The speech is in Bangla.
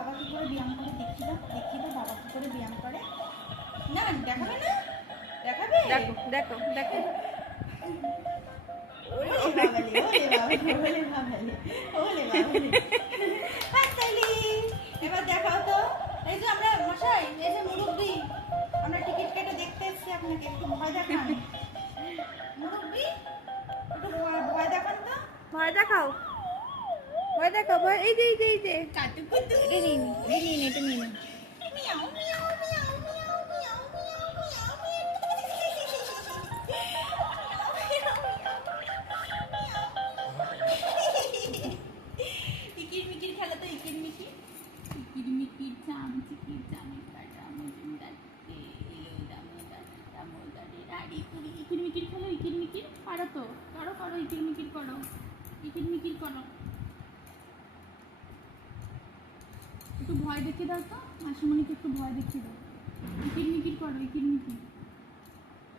বাবা কি করে ব্যায়াম করে দেখিয়ে দাও বাবা কি করে ব্যায়াম করে। না দেখাবে না, দেখাবে? দেখো দেখো দেখো। ওরে বাবালে, ওরে বাবালে, ওরে বাবালে, ওরে বাবালে। হাততালি। এবার দেখাও তো। এই যে আমরা মশাই, এই যে মুরব্বি, আমরা টিকিট কেটে দেখতে এসেছি আপনাকে, একটু ভয় দেখান। মুরব্বি একটু ভয় দেখান তো। ভয় দেখাও, ভয় দেখাও, ভয়। এই যে এই যে এই যে কাতুকুতু। এটা নিয়ে নি, এটা নিয়ে নি, এটা নিয়ে নি। মিয়াও মিয়াও মিয়াও মিয়াও মিয়াও মিয়াও মিয়াও। ইকির মিকির খেলা তো ইকির মিকির। ইকির মিকির চামচিকির চামিকা চামচিন দাঁড়িয়ে এলো দামোদর দামোদরের আড়ি পুরি। ইকির মিকির খেলো, ইকির মিকির পারো তো, করো করো, ইকির মিকির করো, ইকির মিকির করো। একটু ভয় দেখিয়ে দাও তো, মাসিমণিকে একটু ভয় দেখিয়ে দাও। ইকির মিকির করো, ইকির মিকির।